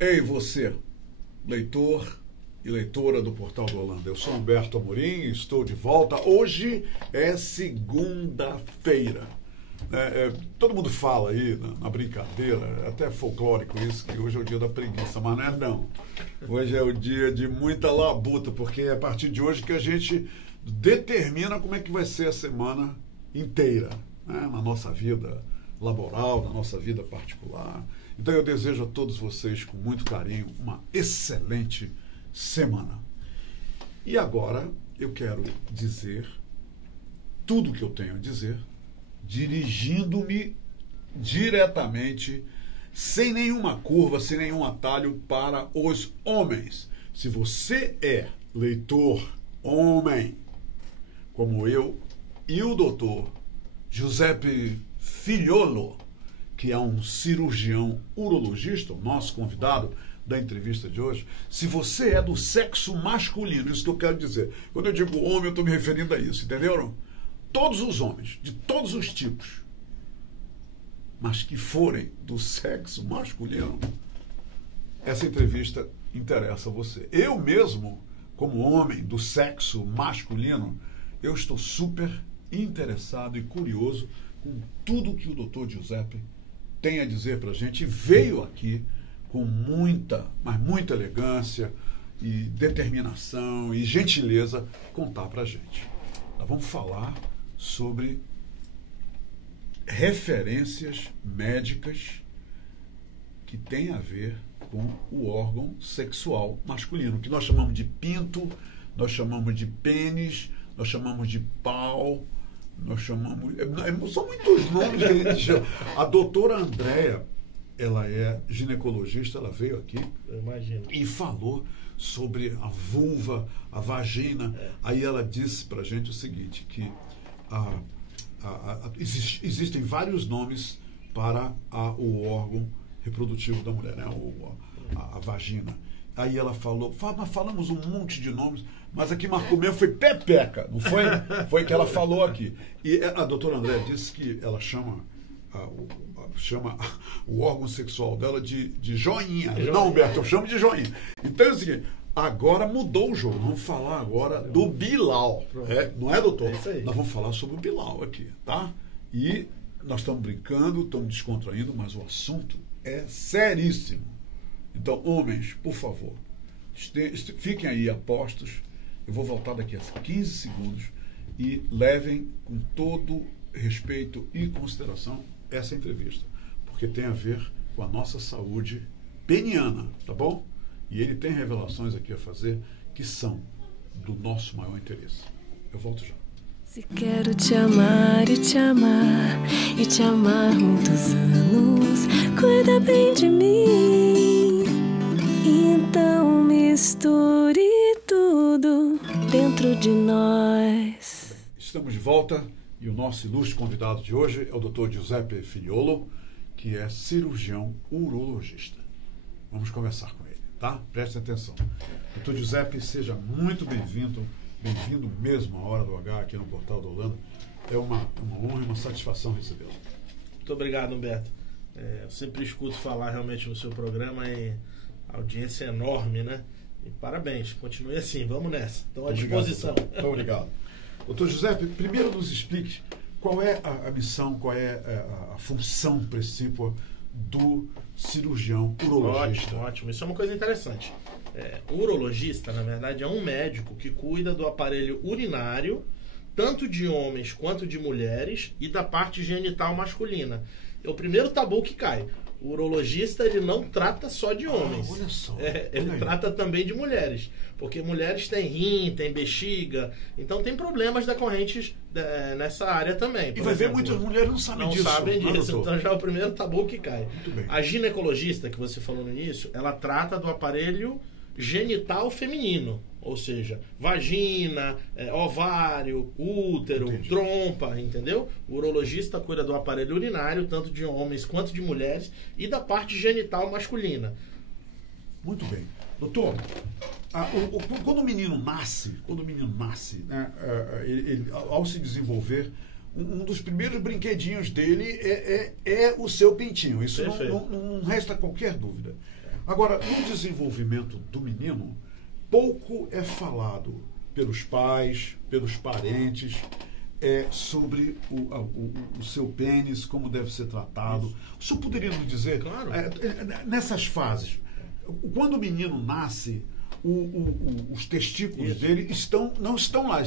Ei, você, leitor e leitora do Portal do Holanda. Eu sou Humberto Amorim e estou de volta. Hoje é segunda-feira. Todo mundo fala aí na brincadeira, é até folclórico isso, que hoje é o dia da preguiça, mas não é não. Hoje é o dia de muita labuta, porque é a partir de hoje que a gente determina como é que vai ser a semana inteira, né? Na nossa vida laboral, na nossa vida particular. Então eu desejo a todos vocês, com muito carinho, uma excelente semana. E agora eu quero dizer tudo o que eu tenho a dizer, dirigindo-me diretamente, sem nenhuma curva, sem nenhum atalho, para os homens. Se você é leitor homem, como eu e o doutor Giuseppe Filholo, que é um cirurgião urologista, o nosso convidado da entrevista de hoje, se você é do sexo masculino, isso que eu quero dizer. Quando eu digo homem, eu estou me referindo a isso, entenderam? Todos os homens, de todos os tipos, mas que forem do sexo masculino, essa entrevista interessa a você. Eu mesmo, como homem do sexo masculino, eu estou super interessado e curioso com tudo que o Dr. Giuseppe tem a dizer para a gente. Veio aqui com muita, mas muita elegância e determinação e gentileza contar para a gente. Nós vamos falar sobre referências médicas que têm a ver com o órgão sexual masculino, que nós chamamos de pinto, nós chamamos de pênis, nós chamamos de pau, nós chamamos... São muitos nomes que a gente chama. A doutora Andréia, ela é ginecologista, ela veio aqui e falou sobre a vulva, a vagina. Aí ela disse pra gente o seguinte, que existem vários nomes para o órgão reprodutivo da mulher, né? A vagina. Aí ela falou, nós falamos um monte de nomes, mas aqui marcou mesmo foi pepeca, não foi? Foi que ela falou aqui. E a doutora André disse que ela chama o órgão sexual dela de joinha. Não, Humberto, eu chamo de joinha. Então é o seguinte, agora mudou o jogo. Vamos falar agora do Bilal. Não é, doutor? Nós vamos falar sobre o Bilal aqui, tá? E nós estamos brincando, estamos descontraindo, mas o assunto é seríssimo. Então, homens, por favor, fiquem aí apostos. Eu vou voltar daqui a 15 segundos e levem com todo respeito e consideração essa entrevista, porque tem a ver com a nossa saúde peniana, tá bom? E ele tem revelações aqui a fazer que são do nosso maior interesse. Eu volto já. Se quero te amar e te amar e te amar muitos anos, cuida bem de mim. Então misture tudo dentro de nós. Estamos de volta e o nosso ilustre convidado de hoje é o Dr. Giuseppe Filholo, que é cirurgião urologista. Vamos conversar com ele, tá? Preste atenção. Dr. Giuseppe, seja muito bem-vindo. Bem-vindo mesmo à Hora do H aqui no Portal do Holanda. É uma honra e uma satisfação recebê-lo. Muito obrigado, Humberto. Eu sempre escuto falar realmente no seu programa e a audiência é enorme, né? E parabéns, continue assim, vamos nessa. Estou à disposição. Muito obrigado. Doutor Giuseppe, primeiro nos explique qual é a missão, qual é a função principal do cirurgião urologista. Ótimo. Isso é uma coisa interessante. O urologista, na verdade, é um médico que cuida do aparelho urinário, tanto de homens quanto de mulheres, e da parte genital masculina. É o primeiro tabu que cai. O urologista, ele não trata só de homens. Olha só. Ele trata também de mulheres. Porque mulheres têm rim, têm bexiga. Então tem problemas decorrentes nessa área também. E vai ver, muitas mulheres não sabem disso. Não sabem disso. Então já é o primeiro tabu que cai. Muito bem. A ginecologista, que você falou no início, ela trata do aparelho genital feminino. Ou seja, vagina, ovário, útero, Entendi. trompa, entendeu? O urologista cuida do aparelho urinário, tanto de homens quanto de mulheres, e da parte genital masculina. Muito bem. Doutor, quando o menino nasce, né, ele, ao se desenvolver, um dos primeiros brinquedinhos dele é o seu pintinho. Isso não resta qualquer dúvida. Agora, no desenvolvimento do menino, pouco é falado pelos pais, pelos parentes, sobre o seu pênis, como deve ser tratado. Isso. O senhor poderia nos dizer, claro. Nessas fases, quando o menino nasce, os testículos dele não estão lá,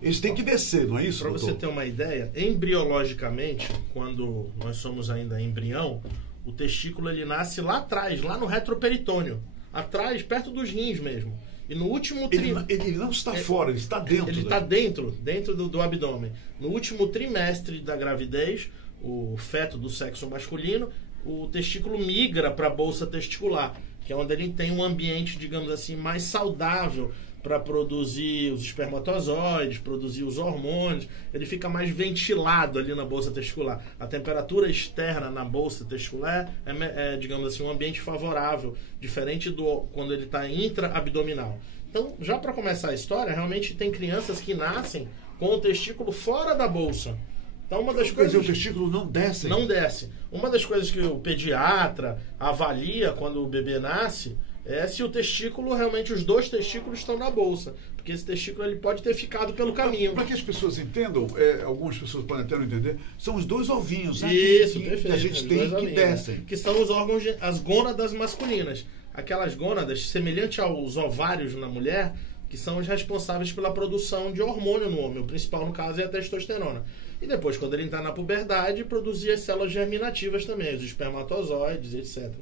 eles têm que descer, não é isso, doutor? Para você ter uma ideia, embriologicamente, quando nós somos ainda embrião, o testículo ele nasce lá atrás, lá no retroperitônio, atrás, perto dos rins mesmo. E no último ele não está fora, ele está dentro. Ele está dentro do abdômen. No último trimestre da gravidez, o feto do sexo masculino, o testículo migra para a bolsa testicular, que é onde ele tem um ambiente, digamos assim, mais saudável para produzir os espermatozoides, produzir os hormônios. Ele fica mais ventilado ali na bolsa testicular. A temperatura externa na bolsa testicular é digamos assim, um ambiente favorável, diferente do quando ele está intra-abdominal. Então, já para começar a história, realmente tem crianças que nascem com o testículo fora da bolsa. Então, uma das coisas... Quer dizer, o testículo não desce? Não desce. Uma das coisas que o pediatra avalia quando o bebê nasce é se o testículo, realmente os dois testículos estão na bolsa. Porque esse testículo ele pode ter ficado pelo caminho. Para que as pessoas entendam, algumas pessoas podem até não entender, são os dois ovinhos, né? Isso, perfeito. Que a gente tem que descem. Que são os órgãos, as gônadas masculinas. Aquelas gônadas, semelhante aos ovários na mulher, que são os responsáveis pela produção de hormônio no homem. O principal, no caso, é a testosterona. E depois, quando ele entrar na puberdade, produzir as células germinativas também, os espermatozoides, etc.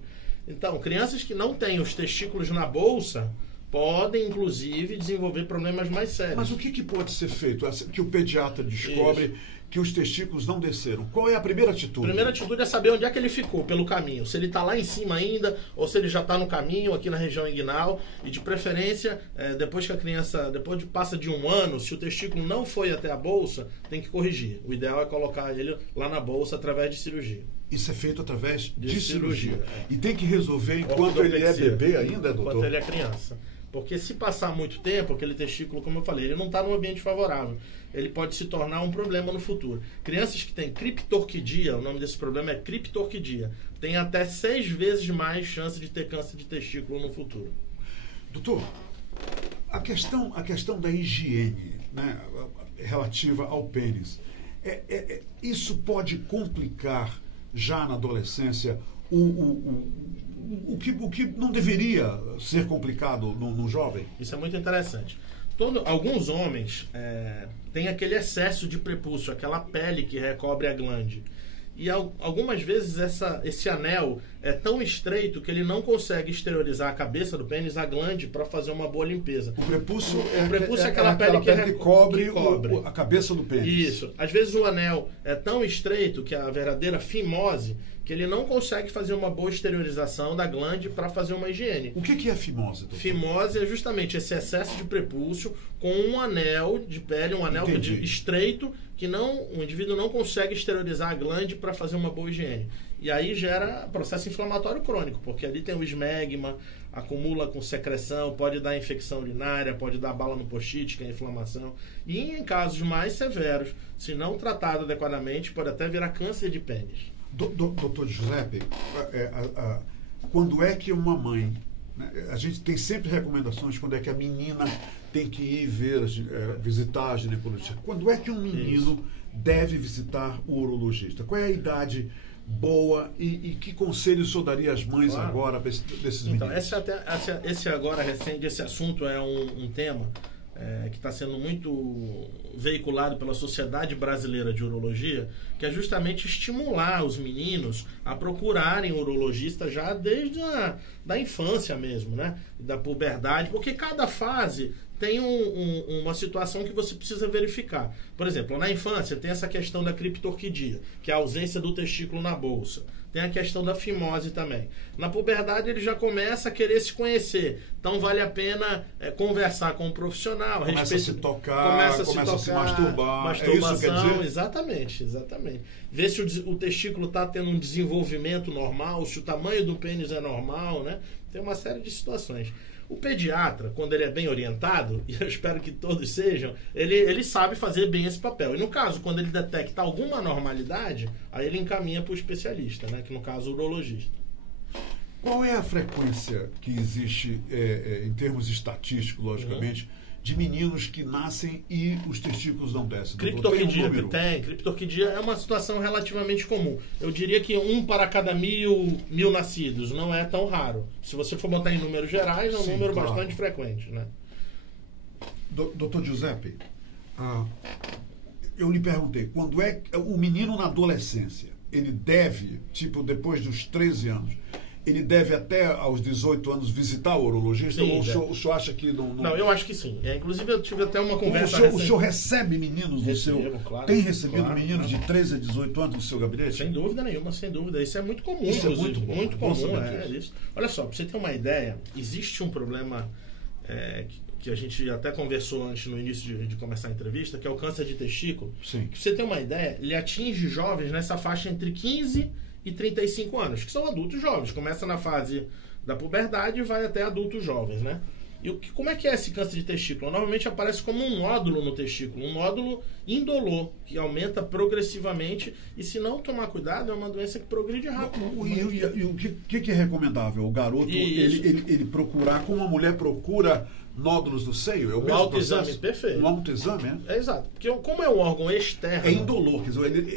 Então, crianças que não têm os testículos na bolsa podem, inclusive, desenvolver problemas mais sérios. Mas o que pode ser feito? Que o pediatra descobre que os testículos não desceram. Qual é a primeira atitude? A primeira atitude é saber onde é que ele ficou pelo caminho. Se ele está lá em cima ainda, ou se ele já está no caminho, aqui na região inguinal. E de preferência, depois que a criança, passa de 1 ano, se o testículo não foi até a bolsa, tem que corrigir. O ideal é colocar ele lá na bolsa através de cirurgia. Isso é feito através de cirurgia. E tem que resolver enquanto ele é bebê ainda, doutor? Enquanto ele é criança. Porque se passar muito tempo, aquele testículo, como eu falei, ele não está num ambiente favorável. Ele pode se tornar um problema no futuro. Crianças que têm criptorquidia, o nome desse problema é criptorquidia, têm até 6 vezes mais chance de ter câncer de testículo no futuro. Doutor, a questão da higiene, né, relativa ao pênis, isso pode complicar já na adolescência o que não deveria ser complicado no jovem? Isso é muito interessante. Alguns homens têm aquele excesso de prepúcio, aquela pele que recobre a glande. E algumas vezes esse anel é tão estreito que ele não consegue exteriorizar a cabeça do pênis, a glande, para fazer uma boa limpeza. O prepúcio é aquela pele que cobre a cabeça do pênis. Isso. Às vezes o anel é tão estreito, que é a verdadeira fimose, que ele não consegue fazer uma boa exteriorização da glande para fazer uma higiene. O que é fimose, doutor? Fimose é justamente esse excesso de prepúcio com um anel de pele, um anel estreito, que o indivíduo não consegue exteriorizar a glande para fazer uma boa higiene. E aí gera processo inflamatório crônico, porque ali tem o esmegma, acumula com secreção, pode dar infecção urinária, pode dar bala no post-it, que é inflamação. E em casos mais severos, se não tratado adequadamente, pode até virar câncer de pênis. Doutor Giuseppe, quando é que uma mãe, né, a gente tem sempre recomendações quando é que a menina tem que ir visitar a ginecologista. Quando é que um menino deve visitar o urologista? Qual é a idade boa e que conselho o senhor daria às mães agora para desses meninos? Então, esse agora recente, esse assunto é um tema que está sendo muito veiculado pela Sociedade Brasileira de Urologia, que é justamente estimular os meninos a procurarem urologista já desde da infância mesmo, né? Da puberdade, porque cada fase tem uma situação que você precisa verificar. Por exemplo, na infância tem essa questão da criptorquidia, que é a ausência do testículo na bolsa. Tem a questão da fimose também. Na puberdade ele já começa a querer se conhecer. Então vale a pena conversar com um profissional. Começa a se tocar, começa a se masturbar. Masturbação, é isso que quer dizer? Exatamente. Ver se o testículo está tendo um desenvolvimento normal, se o tamanho do pênis é normal, né? Tem uma série de situações. O pediatra, quando ele é bem orientado, e eu espero que todos sejam, ele sabe fazer bem esse papel. E no caso, quando ele detecta alguma anormalidade, aí ele encaminha para o especialista, né? Que no caso, o urologista. Qual é a frequência que existe, em termos estatísticos, logicamente, de meninos que nascem e os testículos não descem? Criptorquidia, criptorquidia é uma situação relativamente comum. Eu diria que 1 para cada mil nascidos, não é tão raro. Se você for botar em números gerais, é um número bastante frequente, né? Doutor Giuseppe, eu lhe perguntei, quando é o menino na adolescência, ele deve, tipo, depois dos 13 anos, ele deve até aos 18 anos visitar o urologista? Sim, ou o senhor acha que não... Não, eu acho que sim. Inclusive, eu tive até uma conversa... O senhor recebe meninos no seu... Claro, tem recebido claro, meninos de 13 a 18 anos no seu gabinete? Sem dúvida nenhuma, sem dúvida. Isso é muito comum, isso inclusive. É muito bom, muito comum, isso. Olha só, para você ter uma ideia, existe um problema que a gente até conversou antes, no início de começar a entrevista, que é o câncer de testículo. Sim. Pra você ter uma ideia, ele atinge jovens nessa faixa entre 15 e 35 anos, que são adultos jovens. Começa na fase da puberdade e vai até adultos jovens, né? E como é que é esse câncer de testículo? Normalmente aparece como um nódulo no testículo, um nódulo indolor, que aumenta progressivamente, e se não tomar cuidado, é uma doença que progride rápido. E o que é recomendável? O garoto, ele procurar, como a mulher procura nódulos do seio? É o mesmo autoexame, processo? perfeito. Um autoexame, né? É exato. Porque como é um órgão externo... É indolor, quer dizer,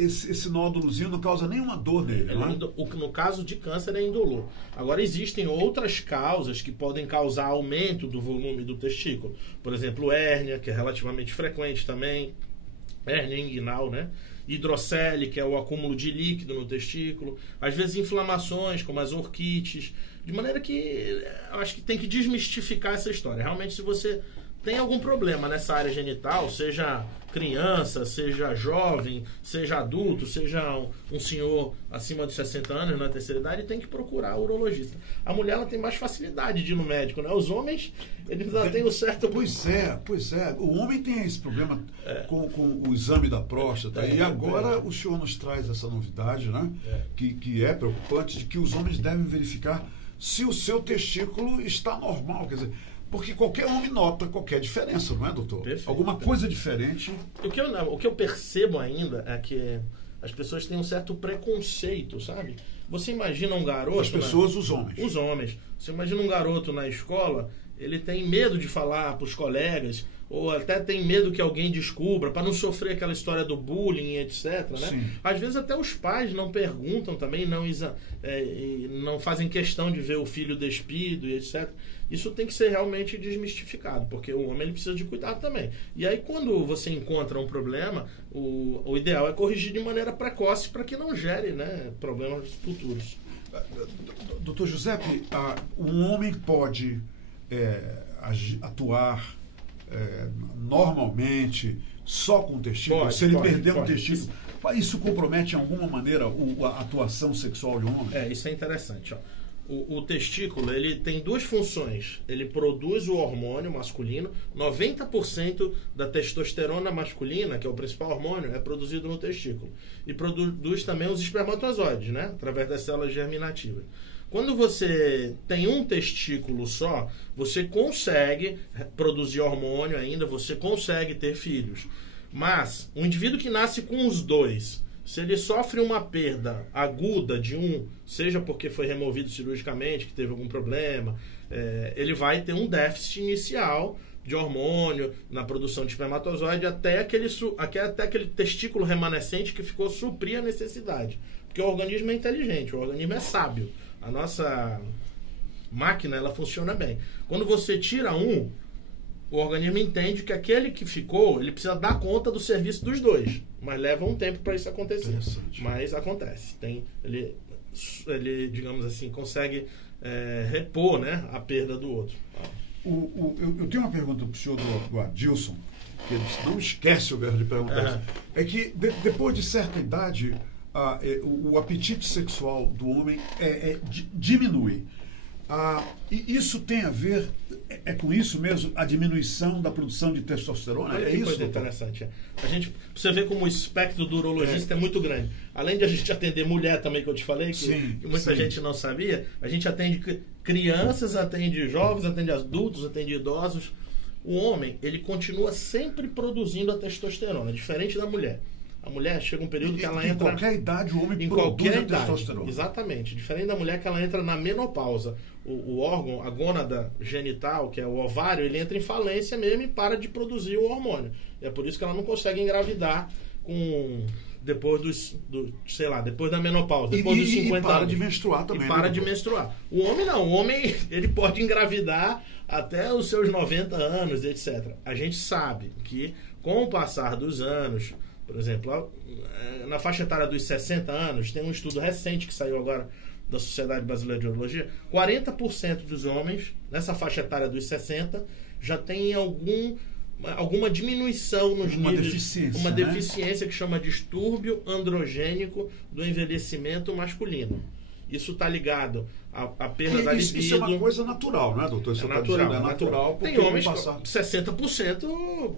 esse nódulozinho não causa nenhuma dor nele, não é? No caso de câncer é indolor. Agora, existem outras causas que podem causar aumento do volume do testículo. Por exemplo, hérnia, que é relativamente frequente também. Hérnia inguinal, né? Hidrocele, que é o acúmulo de líquido no testículo. Às vezes inflamações, como as orquites. De maneira que eu acho que tem que desmistificar essa história. Realmente, se você tem algum problema nessa área genital, seja criança, seja jovem, seja adulto, seja um senhor acima de 60 anos, na terceira idade, tem que procurar o urologista. A mulher, ela tem mais facilidade de ir no médico, né? Os homens, eles já têm um certo... Pois é. O homem tem esse problema com o exame da próstata. E agora o senhor nos traz essa novidade, né? Que é preocupante, de que os homens devem verificar se o seu testículo está normal. Quer dizer, porque qualquer homem nota qualquer diferença, não é, doutor? Perfeito. Alguma coisa diferente. O que eu percebo ainda é que as pessoas têm um certo preconceito, sabe? Você imagina um garoto... As pessoas, os homens. Os homens. Você imagina um garoto na escola, ele tem medo de falar para os colegas, ou até tem medo que alguém descubra, para não sofrer aquela história do bullying, etc. Né? Sim. Às vezes até os pais não perguntam também, não fazem questão de ver o filho despido e etc. Isso tem que ser realmente desmistificado, porque o homem ele precisa de cuidado também. E aí, quando você encontra um problema, o ideal é corrigir de maneira precoce para que não gere, né, problemas futuros. Doutor Giuseppe, um homem pode atuar normalmente só com o testículo? Se ele perder um testículo, isso compromete de alguma maneira a atuação sexual de um homem? Isso é interessante, ó. O testículo, ele tem duas funções. Ele produz o hormônio masculino. 90% da testosterona masculina, que é o principal hormônio, é produzido no testículo. E produz também os espermatozoides, né? Através das células germinativas. Quando você tem um testículo só, você consegue produzir hormônio ainda, você consegue ter filhos. Mas o indivíduo que nasce com os dois, se ele sofre uma perda aguda de um, seja porque foi removido cirurgicamente, que teve algum problema, ele vai ter um déficit inicial de hormônio na produção de espermatozoide até aquele testículo remanescente que ficou suprir a necessidade. Porque o organismo é inteligente, o organismo é sábio. A nossa máquina, ela funciona bem. Quando você tira um, o organismo entende que aquele que ficou, ele precisa dar conta do serviço dos dois. Mas leva um tempo para isso acontecer. Mas acontece. Ele, digamos assim, consegue repor, né, a perda do outro. Eu tenho uma pergunta para o senhor do Adilson, que ele não esquece o erro de perguntar. É que depois de certa idade, o apetite sexual do homem diminui. E isso tem a ver, com isso mesmo, a diminuição da produção de testosterona? É isso? Coisa interessante. Você vê como o espectro do urologista é muito grande. Além de a gente atender mulher também, que eu te falei, que muita gente não sabia, a gente atende crianças, atende jovens, atende adultos, atende idosos. O homem, ele continua sempre produzindo a testosterona, diferente da mulher. A mulher chega um período que ela em entra... Em qualquer idade o homem em produz qualquer a idade. testosterona. Exatamente. Diferente da mulher que ela entra na menopausa. O órgão, a gônada genital, que é o ovário, ele entra em falência mesmo e para de produzir o hormônio. É por isso que ela não consegue engravidar depois depois da menopausa, depois dos 50 anos. E para de menstruar também. E para de menstruar. O homem não. O homem, ele pode engravidar até os seus 90 anos, etc. A gente sabe que, com o passar dos anos, por exemplo, na faixa etária dos 60 anos, tem um estudo recente que saiu agora da Sociedade Brasileira de Urologia, 40% dos homens, nessa faixa etária dos 60, já tem alguma diminuição nos níveis, uma deficiência que chama distúrbio androgênico do envelhecimento masculino. Isso está ligado à perda da libido. Isso é uma coisa natural, né, doutor? É natural. É natural. Tem homens que 60%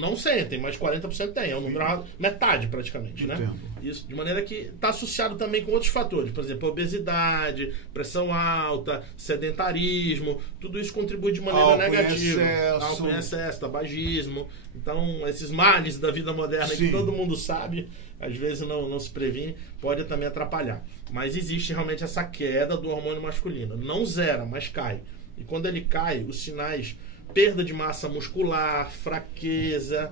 não sentem, mas 40% tem. É um número, metade praticamente, né? Isso, de maneira que está associado também com outros fatores. Por exemplo, obesidade, pressão alta, sedentarismo. Tudo isso contribui de maneira negativa. Álcool em excesso, tabagismo. Então, esses males da vida moderna que todo mundo sabe, às vezes não se previne, pode também atrapalhar. Mas existe realmente essa queda do hormônio masculino. Não zera, mas cai. E quando ele cai, os sinais... perda de massa muscular, fraqueza,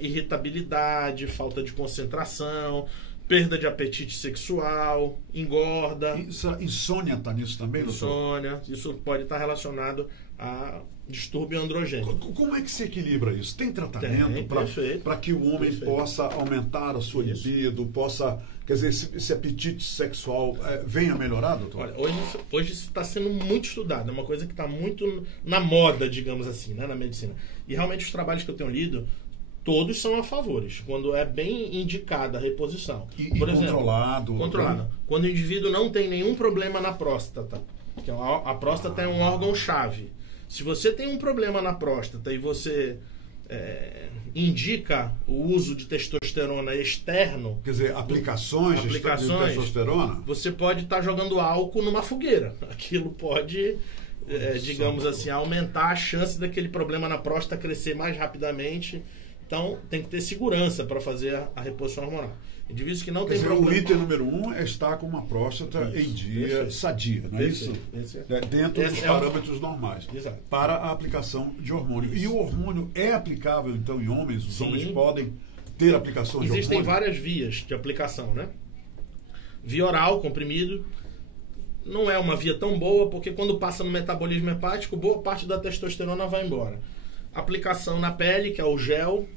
irritabilidade, falta de concentração, perda de apetite sexual, engorda. Insônia está nisso também, doutor? Insônia. Isso pode estar relacionado a distúrbio androgênico. Como é que se equilibra isso? Tem tratamento para que o homem possa aumentar a sua libido, possa... Quer dizer, esse apetite sexual venha a melhorar, doutor? Olha, hoje isso está sendo muito estudado. É uma coisa que está muito na moda, digamos assim, né, na medicina. E realmente os trabalhos que eu tenho lido, todos são a favores, quando é bem indicada a reposição. Por exemplo, controlado. Quando o indivíduo não tem nenhum problema na próstata, que a próstata é um órgão-chave. Se você tem um problema na próstata e você indica o uso de testosterona externo... Quer dizer, aplicações de testosterona? Você pode estar jogando álcool numa fogueira. Aquilo pode, digamos assim, aumentar a chance daquele problema na próstata crescer mais rapidamente. Então, tem que ter segurança para fazer a reposição hormonal. Indivíduos que não têm problema... O item número 1 é estar com uma próstata em dia, sadia, não é isso? Dentro dos parâmetros normais. Exato. Para a aplicação de hormônio. Isso. E o hormônio é aplicável, então, em homens? Os homens podem ter aplicação de hormônio? Existem várias vias de aplicação, né? Via oral, comprimido. Não é uma via tão boa, porque quando passa no metabolismo hepático, boa parte da testosterona vai embora. Aplicação na pele, que é o gel,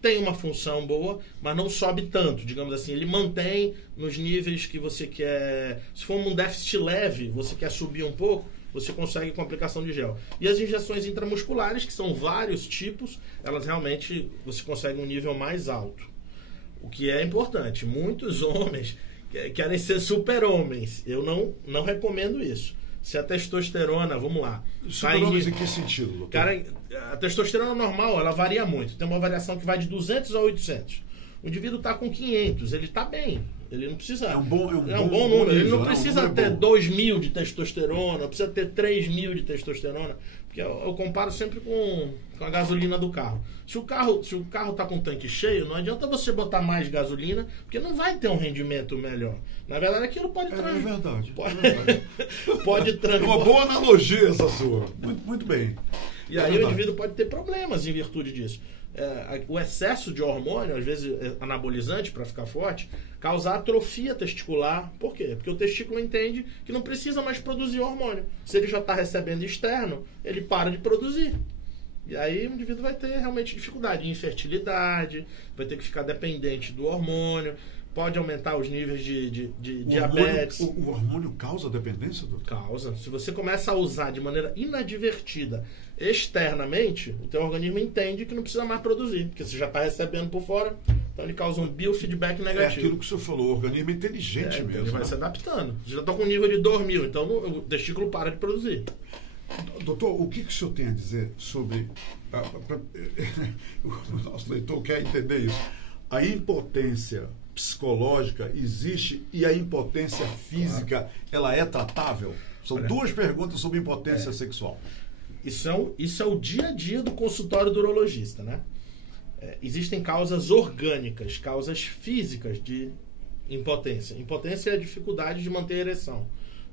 tem uma função boa, mas não sobe tanto, digamos assim. Ele mantém nos níveis que você quer. Se for um déficit leve, você quer subir um pouco, você consegue com a aplicação de gel. E as injeções intramusculares, que são vários tipos, elas realmente você consegue um nível mais alto. O que é importante. Muitos homens querem ser super-homens. Eu não recomendo isso. Se a testosterona, vamos lá... Super-homens em que sentido, doutor? Cara, a testosterona normal, ela varia muito. Tem uma variação que vai de 200 a 800. O indivíduo está com 500, ele está bem. Ele não precisa... É um bom número. Ele não precisa ter 2.000 de testosterona, não precisa ter 3.000 de testosterona. Porque eu comparo sempre com a gasolina do carro. Se o carro está com o tanque cheio, não adianta você botar mais gasolina, porque não vai ter um rendimento melhor. Na verdade, aquilo pode... É verdade. Pode É uma boa analogia essa sua. Muito bem. E aí o indivíduo pode ter problemas em virtude disso. O excesso de hormônio, às vezes anabolizante para ficar forte, causa atrofia testicular. Por quê? Porque o testículo entende que não precisa mais produzir hormônio. Se ele já está recebendo externo, ele para de produzir. E aí o indivíduo vai ter realmente dificuldade, infertilidade, vai ter que ficar dependente do hormônio, pode aumentar os níveis de diabetes. O hormônio causa dependência, doutor? Causa. Se você começa a usar de maneira inadvertida externamente, o teu organismo entende que não precisa mais produzir, porque você já está recebendo por fora, então ele causa um biofeedback negativo. É aquilo que o senhor falou, o organismo é inteligente mesmo. Ele vai se adaptando. Você já está com um nível de 2.000, então o testículo para de produzir. Doutor, o que o senhor tem a dizer sobre... O nosso leitor quer entender isso. A impotência psicológica existe e a impotência física, ela é tratável? São duas perguntas sobre impotência sexual. Isso é o dia a dia do consultório do urologista, né? Existem causas orgânicas, causas físicas de impotência. Impotência é a dificuldade de manter a ereção.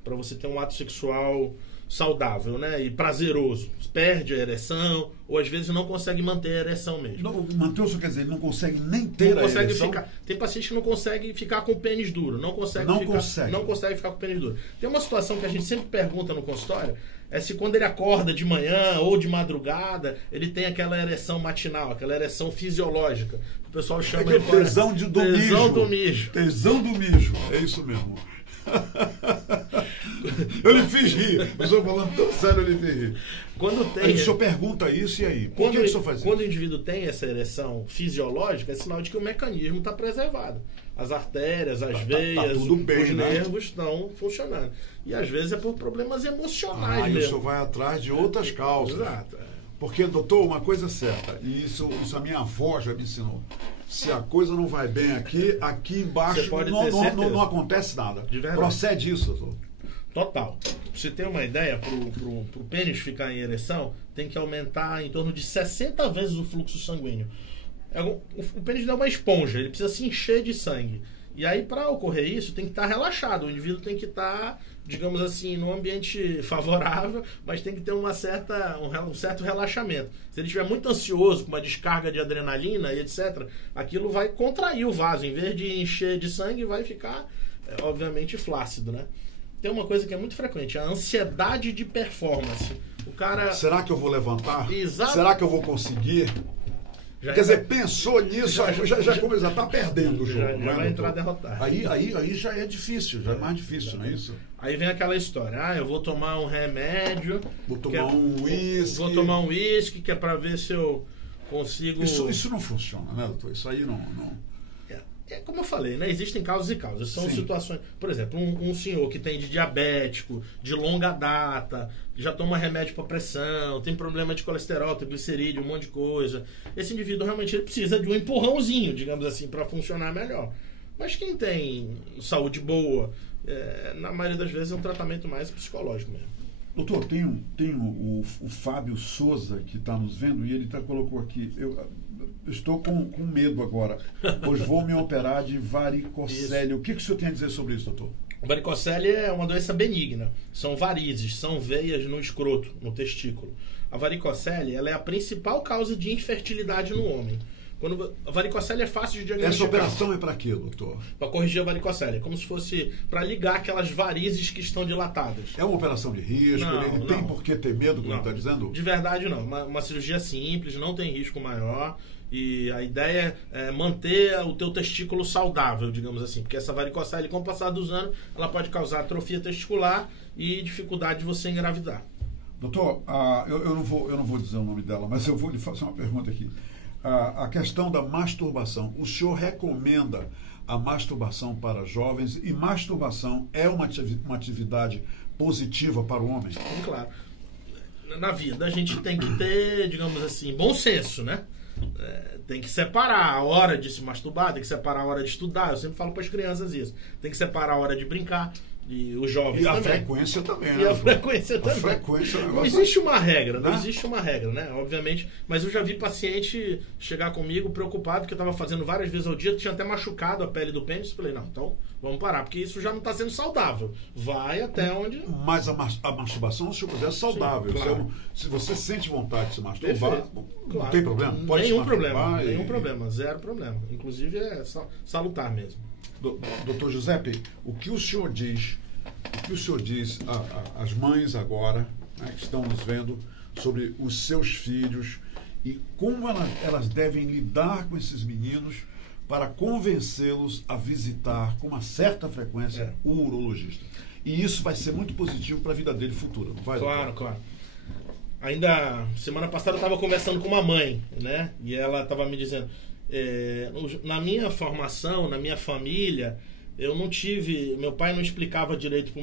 Para você ter um ato sexual saudável, né? E prazeroso. Perde a ereção, ou às vezes não consegue manter a ereção mesmo. Não, manter isso quer dizer, não consegue nem ter não a consegue ereção? Tem paciente que não consegue ficar com o pênis duro. Não consegue ficar com o pênis duro. Tem uma situação que a gente sempre pergunta no consultório, é se quando ele acorda de manhã ou de madrugada, ele tem aquela ereção matinal, aquela ereção fisiológica. O pessoal chama de tesão do mijo. Tesão do mijo. É isso mesmo. Eu lhe fiz rir. Eu estou falando tão sério, eu lhe fiz rir. Aí o senhor pergunta isso e aí? Por que o senhor faz isso? Quando o indivíduo tem essa ereção fisiológica, é sinal de que o mecanismo está preservado. As artérias, as veias, tudo bem, os nervos estão funcionando. E às vezes é por problemas emocionais mesmo. E o senhor vai atrás de outras causas. Exato. Porque, doutor, uma coisa é certa, e isso a minha avó já me ensinou. Se a coisa não vai bem aqui embaixo não acontece nada. Procede isso, doutor. Total. Pra você ter uma ideia, pro pênis ficar em ereção, tem que aumentar em torno de 60 vezes o fluxo sanguíneo. O pênis é uma esponja, ele precisa se encher de sangue. E aí, para ocorrer isso, tem que estar relaxado. O indivíduo tem que estar, digamos assim, num ambiente favorável, mas tem que ter um certo relaxamento. Se ele estiver muito ansioso, com uma descarga de adrenalina e etc., aquilo vai contrair o vaso. Em vez de encher de sangue, vai ficar, obviamente, flácido, né? Tem uma coisa que é muito frequente, a ansiedade de performance. O cara... Será que eu vou levantar? Exato. Será que eu vou conseguir? Quer dizer, pensou nisso, já está perdendo o jogo. Já vai entrar derrotado. Aí já é difícil, já é mais difícil, não é isso? Aí vem aquela história, eu vou tomar um remédio... Vou tomar um uísque... Vou tomar um uísque, que é para ver se eu consigo... Isso não funciona, né, doutor? Isso aí não... É como eu falei, né? Existem causas e causas. São situações... Por exemplo, um senhor que tem de diabético, de longa data, já toma remédio para pressão, tem problema de colesterol, triglicerídeo, um monte de coisa. Esse indivíduo realmente ele precisa de um empurrãozinho, digamos assim, para funcionar melhor. Mas quem tem saúde boa, na maioria das vezes é um tratamento mais psicológico mesmo. Doutor, tem o Fábio Souza que está nos vendo e ele colocou aqui... Eu estou com medo agora, pois vou me operar de varicocele. O que o senhor tem a dizer sobre isso, doutor? Varicocele é uma doença benigna. São varizes, são veias no escroto, no testículo. A varicocele ela é a principal causa de infertilidade no homem. A varicocele é fácil de diagnosticar. Essa operação é para quê, doutor? Para corrigir a varicocele. É como se fosse para ligar aquelas varizes que estão dilatadas. É uma operação de risco? Ele tem por que ter medo, como está dizendo? De verdade, não. Uma cirurgia simples, não tem risco maior. E a ideia é manter o teu testículo saudável, digamos assim. Porque essa varicocele, com o passar dos anos, ela pode causar atrofia testicular e dificuldade de você engravidar. Doutor, eu não vou dizer o nome dela, mas eu vou lhe fazer uma pergunta aqui. A questão da masturbação. O senhor recomenda a masturbação para jovens e masturbação é uma atividade positiva para o homem? Sim, claro. Na vida a gente tem que ter, digamos assim, bom senso, né? Tem que separar a hora de se masturbar, tem que separar a hora de estudar. Eu sempre falo para as crianças isso. Tem que separar a hora de brincar. E os jovens e a também. frequência também, né? E a frequência também. Não existe uma regra, não existe uma regra, né? Obviamente. Mas eu já vi paciente chegar comigo preocupado, que eu estava fazendo várias vezes ao dia, tinha até machucado a pele do pênis. Falei, não, então vamos parar, porque isso já não está sendo saudável. Vai até onde... Mas a masturbação, se eu puder, é saudável. Sim, claro. Se você sente vontade de se masturbar, não tem problema? Pode nenhum problema, zero problema. Inclusive é salutar mesmo. Doutor Giuseppe, o que o senhor diz às mães agora, né, que estão nos vendo, sobre os seus filhos e como elas devem lidar com esses meninos para convencê-los a visitar com uma certa frequência o urologista? E isso vai ser muito positivo para a vida dele futura, não vai? Claro, claro. Ainda semana passada eu estava conversando com uma mãe, né? E ela estava me dizendo... na minha formação, na minha família, eu não tive... Meu pai não explicava direito para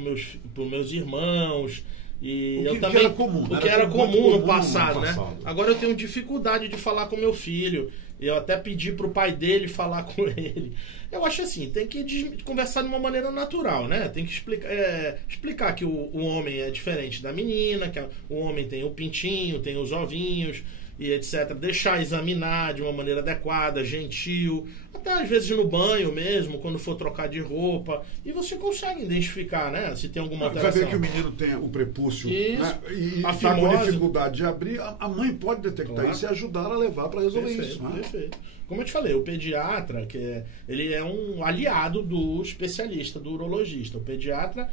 os meus irmãos. E eu também, o que era comum no passado, né? Agora eu tenho dificuldade de falar com meu filho. Eu até pedi pro pai dele falar com ele. Eu acho assim, tem que conversar de uma maneira natural, né? Tem que explicar que o homem é diferente da menina, que o homem tem o pintinho, tem os ovinhos. e etc. Deixar examinar de uma maneira adequada, gentil, até às vezes no banho mesmo, quando for trocar de roupa, e você consegue identificar, né, se tem alguma alteração. Vai ver que o menino tem o prepúcio, isso, né, e a está com fimose, dificuldade de abrir, a mãe pode detectar claro, isso e ajudar a levar para resolver perfeito, isso. Né? Perfeito. Como eu te falei, o pediatra, ele é um aliado do especialista, do urologista. O pediatra,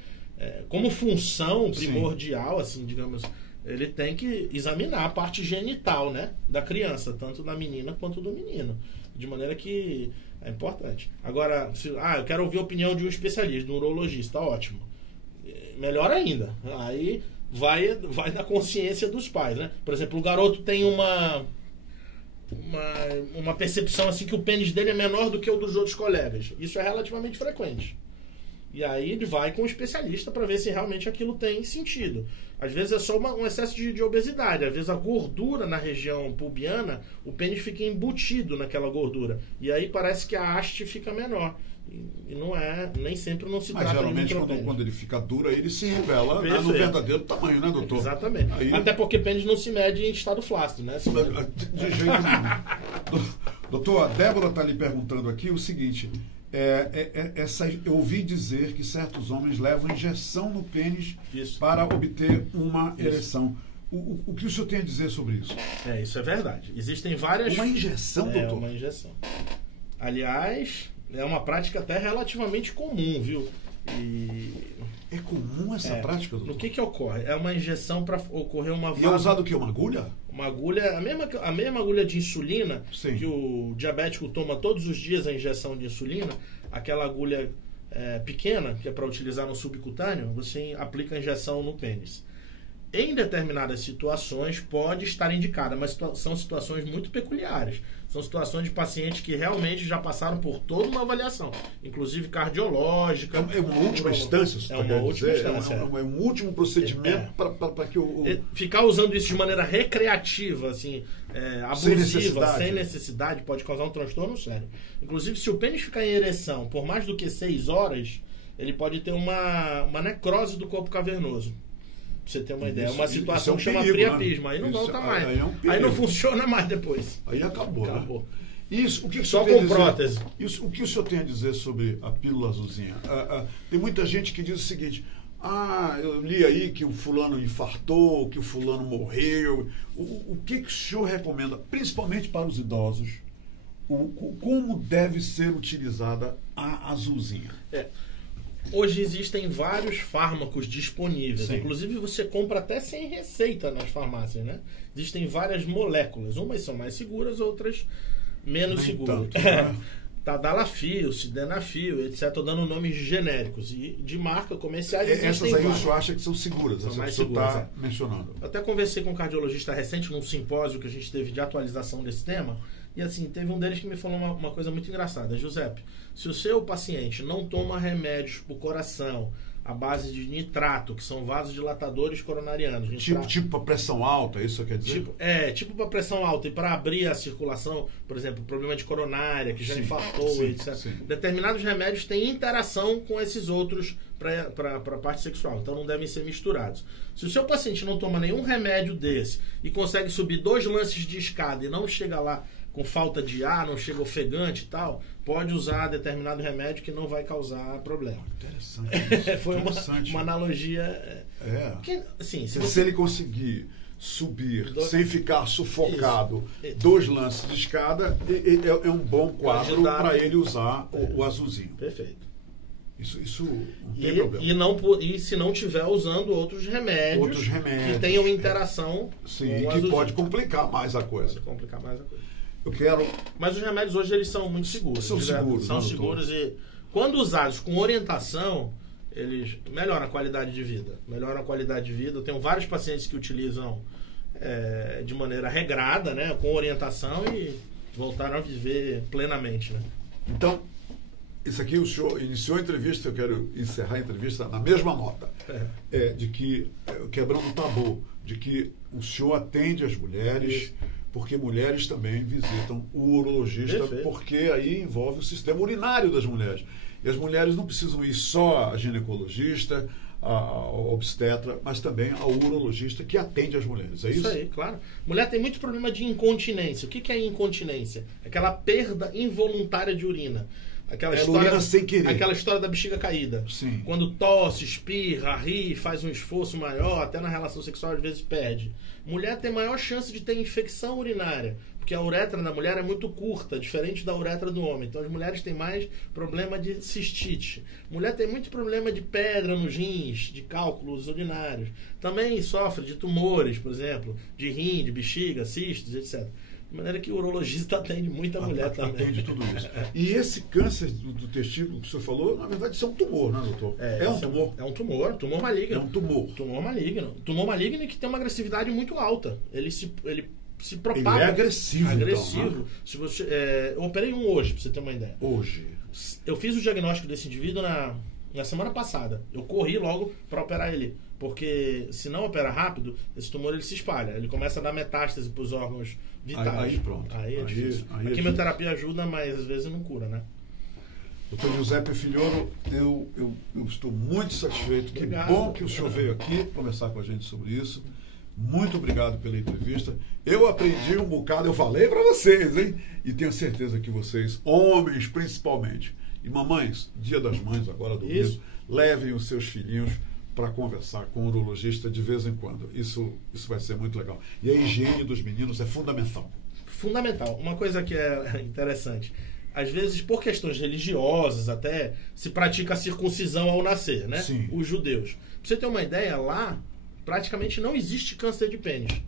como função primordial, assim, digamos, ele tem que examinar a parte genital, né, da criança, tanto da menina quanto do menino, de maneira que é importante. Agora, eu quero ouvir a opinião de um especialista, de um urologista, ótimo. Melhor ainda. Aí vai da consciência dos pais, né? Por exemplo, o garoto tem uma percepção assim que o pênis dele é menor do que o dos outros colegas. Isso é relativamente frequente. E aí ele vai com o especialista para ver se realmente aquilo tem sentido. Às vezes é só um excesso de obesidade. Às vezes a gordura na região pubiana, o pênis fica embutido naquela gordura. E aí parece que a haste fica menor. E não é, nem sempre não se trata de geralmente quando ele fica duro, aí ele se revela no verdadeiro tamanho, né, doutor? Exatamente. Aí... Até porque pênis não se mede em estado flácido, né? De jeito nenhum. Doutor, a Débora está lhe perguntando aqui o seguinte... eu ouvi dizer que certos homens levam injeção no pênis para obter uma ereção. O que o senhor tem a dizer sobre isso? Isso é verdade. Existem várias... Uma injeção, doutor? Uma injeção. Aliás, é uma prática até relativamente comum, viu? É comum essa prática, doutor? O que ocorre? É uma injeção para ocorrer uma... E é usado o quê? Uma agulha? Uma agulha, a mesma agulha de insulina, sim, que o diabético toma todos os dias a injeção de insulina, aquela agulha pequena, que é para utilizar no subcutâneo, você aplica a injeção no pênis. Em determinadas situações pode estar indicada, mas são situações muito peculiares. São situações de pacientes que realmente já passaram por toda uma avaliação, inclusive cardiológica. É uma última instância, é uma última instância. É um último procedimento para que o... Ficar usando isso de maneira recreativa, assim, abusiva, sem necessidade, pode causar um transtorno sério. Inclusive, se o pênis ficar em ereção por mais do que 6 horas, ele pode ter uma necrose do corpo cavernoso. Pra você ter uma ideia. É uma situação que chama priapismo. Aí não volta mais. Aí não funciona mais depois. Aí acabou. Né? Isso, o que só com prótese. Isso, o que o senhor tem a dizer sobre a pílula azulzinha? Tem muita gente que diz o seguinte: eu li aí que o fulano infartou, que o fulano morreu. O que o senhor recomenda, principalmente para os idosos, como deve ser utilizada a azulzinha? Hoje existem vários fármacos disponíveis. Sim. Inclusive você compra até sem receita nas farmácias, né? Existem várias moléculas. Umas são mais seguras, outras menos seguras. Tadalafil, Sildenafil, etc. Estou dando nomes genéricos. E de marca comerciais existem essas aí várias. O senhor acha que são seguras? São mais seguras, está mencionando. Eu até conversei com um cardiologista recente num simpósio que a gente teve de atualização desse tema. E assim, teve um deles que me falou uma coisa muito engraçada. Giuseppe, se o seu paciente não toma remédios para o coração à base de nitrato, que são vasodilatadores coronarianos... Tipo para pressão alta, isso quer dizer? Tipo para pressão alta e para abrir a circulação, por exemplo, problema de coronária, que já infartou, etc. Sim. Determinados remédios têm interação com esses outros para a parte sexual, então não devem ser misturados. Se o seu paciente não toma nenhum remédio desse e consegue subir 2 lances de escada e não chega lá com falta de ar, não chega ofegante e tal, pode usar determinado remédio que não vai causar problema. Interessante. Foi uma analogia... Que, assim, se ele conseguir subir sem ficar sufocado 2 lances de escada, é um bom quadro para ele usar o azulzinho. Perfeito. Isso não tem problema. E se não estiver usando outros remédios que tenham interação sim, que pode complicar mais a coisa. Mas os remédios hoje eles são muito seguros. São seguros e quando usados com orientação, eles melhoram a qualidade de vida. Eu tenho vários pacientes que utilizam de maneira regrada, né, com orientação e voltaram a viver plenamente. Né? Então, isso aqui o senhor iniciou a entrevista, eu quero encerrar a entrevista na mesma nota. De que, quebrando o tabu, de que o senhor atende as mulheres... Porque mulheres também visitam o urologista, perfeito, porque aí envolve o sistema urinário das mulheres. E as mulheres não precisam ir só a ginecologista, a obstetra, mas também ao urologista que atende as mulheres. É isso? Isso aí, claro. Mulher tem muito problema de incontinência. O que é incontinência? Aquela perda involuntária de urina. Aquela urina sem querer. Aquela história da bexiga caída. Sim. Quando tosse, espirra, ri, faz um esforço maior, até na relação sexual às vezes perde. Mulher tem maior chance de ter infecção urinária, porque a uretra da mulher é muito curta, diferente da uretra do homem. Então as mulheres têm mais problema de cistite. Mulher tem muito problema de pedra nos rins, de cálculos urinários. Também sofre de tumores, por exemplo, de rim, de bexiga, cistos, etc. De maneira que o urologista atende muita mulher também. Atende tudo isso. E esse câncer do testículo que o senhor falou, na verdade, isso é um tumor, né, doutor? É um tumor. É um tumor maligno. É um tumor. Tumor maligno. Tumor maligno que tem uma agressividade muito alta. Ele se propaga. Ele é agressivo. Agressivo. Então, né? Se você, eu operei um hoje, pra você ter uma ideia. Hoje. Eu fiz o diagnóstico desse indivíduo na semana passada. Eu corri logo para operar ele. Porque se não operar rápido, esse tumor ele se espalha. Ele começa a dar metástase para os órgãos vitais. Aí pronto. Aí é difícil. A quimioterapia ajuda, mas às vezes não cura, né? Doutor Giuseppe Filholo, eu estou muito satisfeito. Obrigado. Que bom que o senhor veio aqui conversar com a gente sobre isso. Muito obrigado pela entrevista. Eu aprendi um bocado, eu falei para vocês, hein? E tenho certeza que vocês, homens principalmente, e mamães, Dia das Mães agora domingo, levem os seus filhinhos para conversar com o urologista de vez em quando. Isso vai ser muito legal. E a higiene dos meninos é fundamental. Fundamental. Uma coisa que é interessante. Às vezes, por questões religiosas até, se pratica a circuncisão ao nascer, né? Sim. Os judeus. Pra você ter uma ideia, lá praticamente não existe câncer de pênis.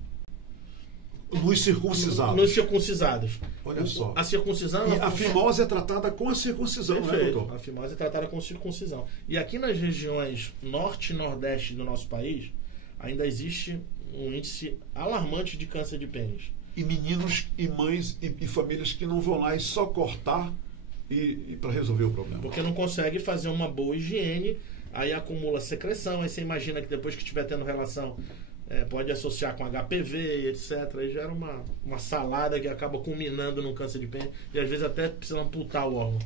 Nos circuncisados. Nos circuncisados. Olha só. A circuncisão... E a fimose é tratada com a circuncisão, Perfeito. né, doutor? A fimose é tratada com circuncisão. E aqui nas regiões norte e nordeste do nosso país, ainda existe um índice alarmante de câncer de pênis. E meninos e mães e famílias que não vão lá e só cortar e para resolver o problema. Porque não consegue fazer uma boa higiene, aí acumula secreção, aí você imagina que depois que estiver tendo relação... pode associar com HPV, etc. Aí gera uma salada que acaba culminando no câncer de pênis e às vezes até precisa amputar o órgão.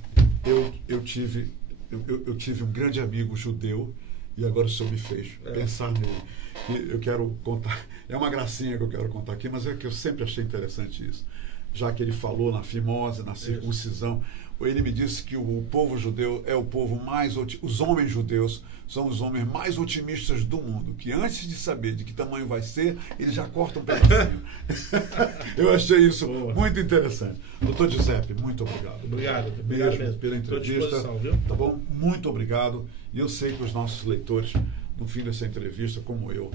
Eu tive um grande amigo judeu e agora o senhor me fez pensar nele. E eu quero contar, é uma gracinha que eu quero contar aqui, mas é que eu sempre achei interessante isso. Já que ele falou na fimose, na circuncisão, ele me disse que o povo judeu é o povo mais... Os homens judeus são os homens mais otimistas do mundo, que antes de saber de que tamanho vai ser, eles já cortam um pedacinho. Eu achei isso muito interessante. Doutor Giuseppe, muito obrigado. Obrigado. Beijo mesmo. pela entrevista. Viu? Tá bom? Muito obrigado. E eu sei que os nossos leitores, no fim dessa entrevista, como eu,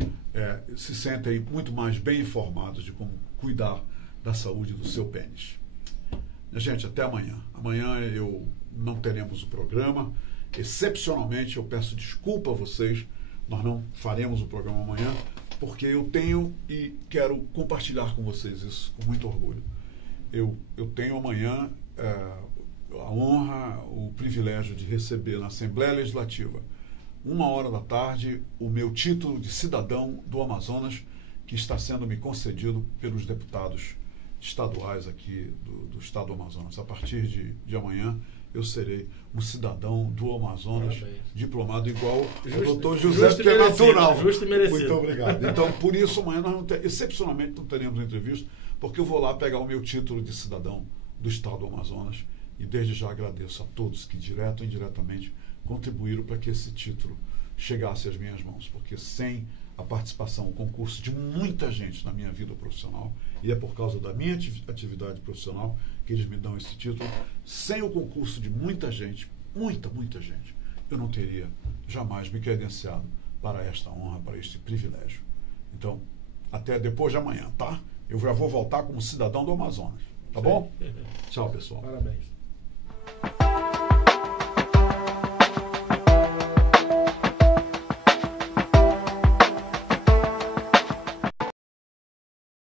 se sentem muito mais bem informados de como cuidar da saúde do seu pênis. Gente, até amanhã. Amanhã não teremos o programa. Excepcionalmente, eu peço desculpa a vocês. Nós não faremos o programa amanhã, porque eu tenho e quero compartilhar com vocês isso com muito orgulho. Eu tenho amanhã a honra, o privilégio de receber na Assembleia Legislativa, 13h, o meu título de cidadão do Amazonas, que está sendo me concedido pelos deputados estaduais aqui do estado do Amazonas. A partir de amanhã eu serei um cidadão do Amazonas. Parabéns. Diplomado igual o doutor José, que é natural. Justo e merecido. Muito obrigado. Então, por isso, amanhã excepcionalmente não teremos entrevista, porque eu vou lá pegar o meu título de cidadão do estado do Amazonas e desde já agradeço a todos que, direto ou indiretamente, contribuíram para que esse título chegasse às minhas mãos, porque sem a participação, o concurso de muita gente na minha vida profissional, e é por causa da minha atividade profissional que eles me dão esse título, sem o concurso de muita gente, muita gente, eu não teria jamais me credenciado para esta honra, para este privilégio. Então, até depois de amanhã, tá? Eu já vou voltar como cidadão do Amazonas, tá bom? Tchau, pessoal. Parabéns.